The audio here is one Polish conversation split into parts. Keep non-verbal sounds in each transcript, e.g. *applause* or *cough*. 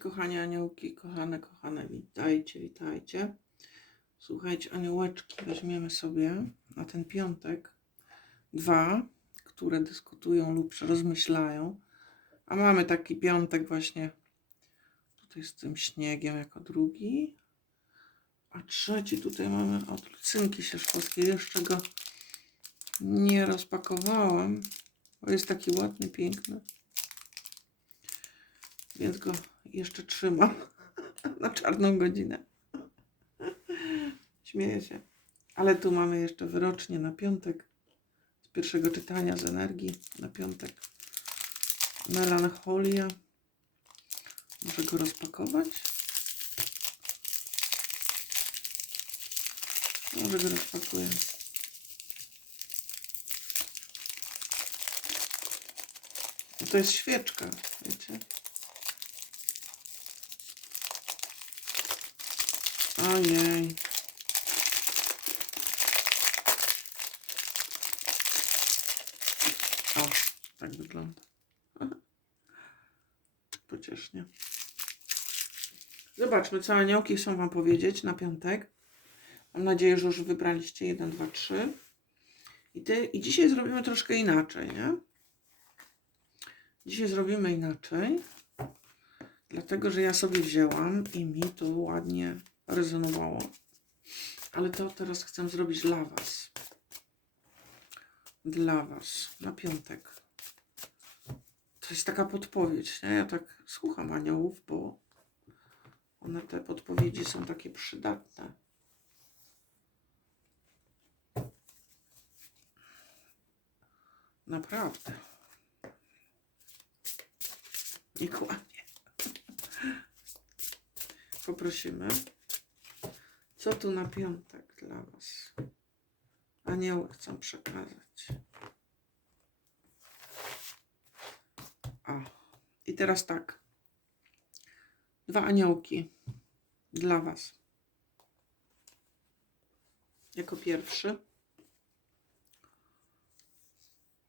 Kochanie aniołki, kochane, kochane, witajcie, witajcie. Słuchajcie, aniołeczki weźmiemy sobie na ten piątek dwa, które dyskutują lub rozmyślają. A mamy taki piątek właśnie tutaj z tym śniegiem jako drugi. A trzeci tutaj mamy od Lucynki Sieszkowskiej. Jeszcze go nie rozpakowałam, bo jest taki ładny, piękny. Więc go jeszcze trzymam *laughs* na czarną godzinę. Śmieję się. Ale tu mamy jeszcze wyrocznie na piątek. Z pierwszego czytania z energii na piątek. Melancholia. Muszę go rozpakować. Może go rozpakuję. To jest świeczka, wiecie. Ojej. O, tak wygląda. *laughs* Pociesznie. Zobaczmy, co aniołki chcą Wam powiedzieć na piątek. Mam nadzieję, że już wybraliście 1, 2, 3. I, ty, I dzisiaj zrobimy troszkę inaczej, nie? Dzisiaj zrobimy inaczej. Dlatego, że ja sobie wzięłam i mi to ładnie rezonowało. Ale to teraz chcę zrobić dla Was. Dla Was na piątek. To jest taka podpowiedź. Nie? Ja tak słucham aniołów, bo one te podpowiedzi są takie przydatne. Naprawdę. Nie kłamie. Poprosimy. Co tu na piątek dla Was? Anioły chcą przekazać. O. I teraz tak. Dwa aniołki dla Was. Jako pierwszy.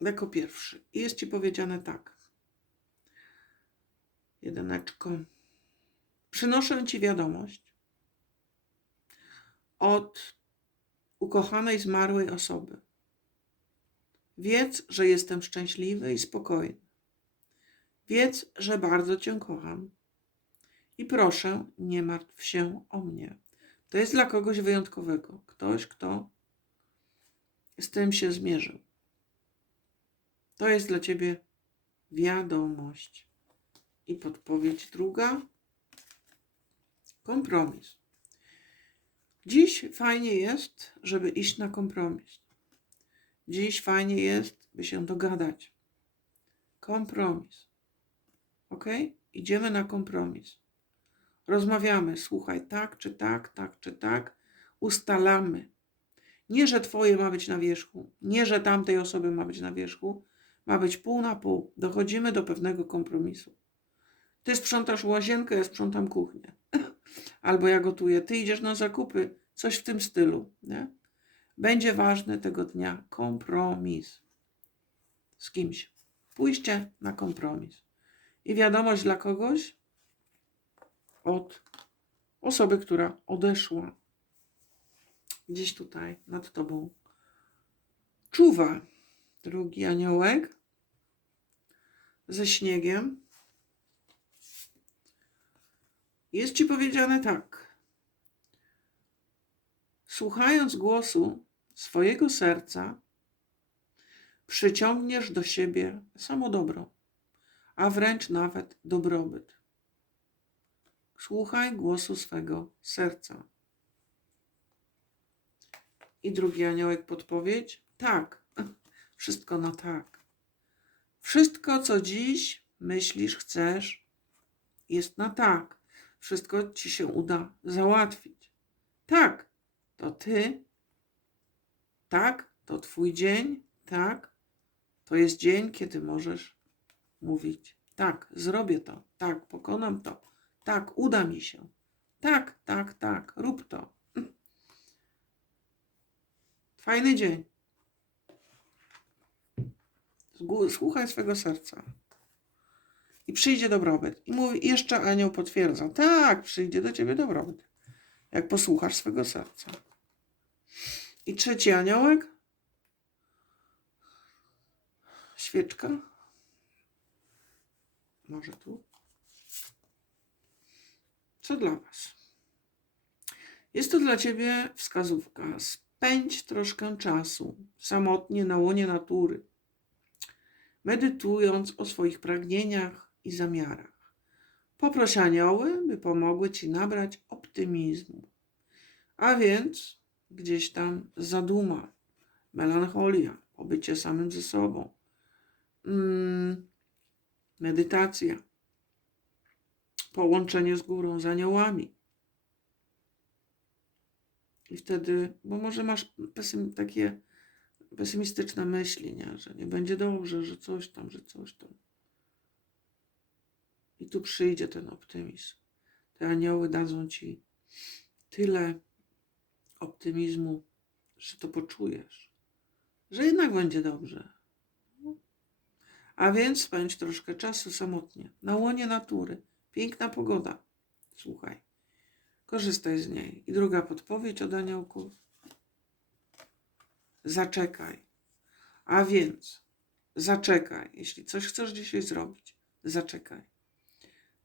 Jako pierwszy. I jest Ci powiedziane tak. Jedyneczko. Przynoszę Ci wiadomość od ukochanej zmarłej osoby. Wiedz, że jestem szczęśliwy i spokojny. Wiedz, że bardzo Cię kocham. I proszę, nie martw się o mnie. To jest dla kogoś wyjątkowego. Ktoś, kto z tym się zmierzył. To jest dla Ciebie wiadomość. I podpowiedź druga. Kompromis. Dziś fajnie jest, żeby iść na kompromis. Dziś fajnie jest, by się dogadać. Kompromis. Ok? Idziemy na kompromis. Rozmawiamy, słuchaj, tak czy tak, tak czy tak. Ustalamy. Nie, że twoje ma być na wierzchu, nie, że tamtej osoby ma być na wierzchu, ma być pół na pół. Dochodzimy do pewnego kompromisu. Ty sprzątasz łazienkę, ja sprzątam kuchnię. Albo ja gotuję, ty idziesz na zakupy, coś w tym stylu. Nie? Będzie ważny tego dnia kompromis z kimś. Pójście na kompromis. I wiadomość dla kogoś od osoby, która odeszła gdzieś tutaj nad tobą. Czuwa drugi aniołek ze śniegiem. Jest ci powiedziane tak. Słuchając głosu swojego serca, przyciągniesz do siebie samo dobro, a wręcz nawet dobrobyt. Słuchaj głosu swego serca. I drugi aniołek podpowiedź: tak, *laughs* wszystko na tak. Wszystko, co dziś myślisz, chcesz, jest na tak. Wszystko ci się uda załatwić. Tak, to ty. Tak, to twój dzień. Tak, to jest dzień, kiedy możesz mówić: tak, zrobię to. Tak, pokonam to. Tak, uda mi się. Tak, tak, tak, rób to. Fajny dzień. Słuchaj swego serca. I przyjdzie dobrobyt. I mówi, jeszcze anioł potwierdza, tak, przyjdzie do ciebie dobrobyt. Jak posłuchasz swego serca. I trzeci aniołek. Świeczka. Może tu. Co dla Was? Jest to dla Ciebie wskazówka. Spędź troszkę czasu samotnie na łonie natury, medytując o swoich pragnieniach i zamiarach. Poproś anioły, by pomogły Ci nabrać optymizmu. A więc gdzieś tam zaduma, melancholia, pobycie samym ze sobą, mm, medytacja, połączenie z górą, z aniołami. I wtedy, bo może masz pesym, takie pesymistyczne myśli, nie? że nie będzie dobrze, że coś tam, że coś tam. I tu przyjdzie ten optymizm. Te anioły dadzą ci tyle optymizmu, że to poczujesz, że jednak będzie dobrze. A więc spędź troszkę czasu samotnie, na łonie natury. Piękna pogoda. Słuchaj, korzystaj z niej. I druga podpowiedź od aniołków. Zaczekaj. A więc, zaczekaj. Jeśli coś chcesz dzisiaj zrobić, zaczekaj.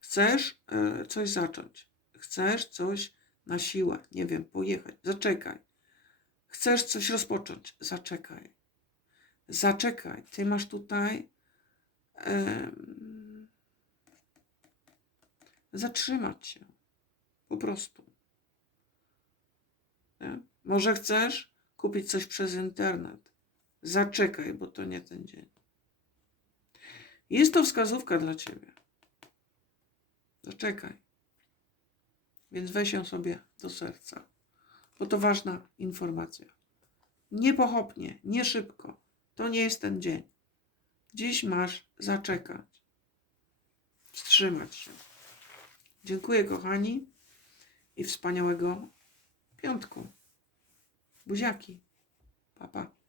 Chcesz e, coś zacząć, chcesz coś na siłę, nie wiem, pojechać, zaczekaj. Chcesz coś rozpocząć, zaczekaj. Zaczekaj. Ty masz tutaj zatrzymać się. Po prostu. Nie? Może chcesz kupić coś przez internet. Zaczekaj, bo to nie ten dzień. Jest to wskazówka dla ciebie. Zaczekaj. Więc weź ją sobie do serca, bo to ważna informacja. Nie pochopnie, nie szybko. To nie jest ten dzień. Dziś masz zaczekać, wstrzymać się. Dziękuję, kochani, i wspaniałego piątku. Buziaki. Pa, pa.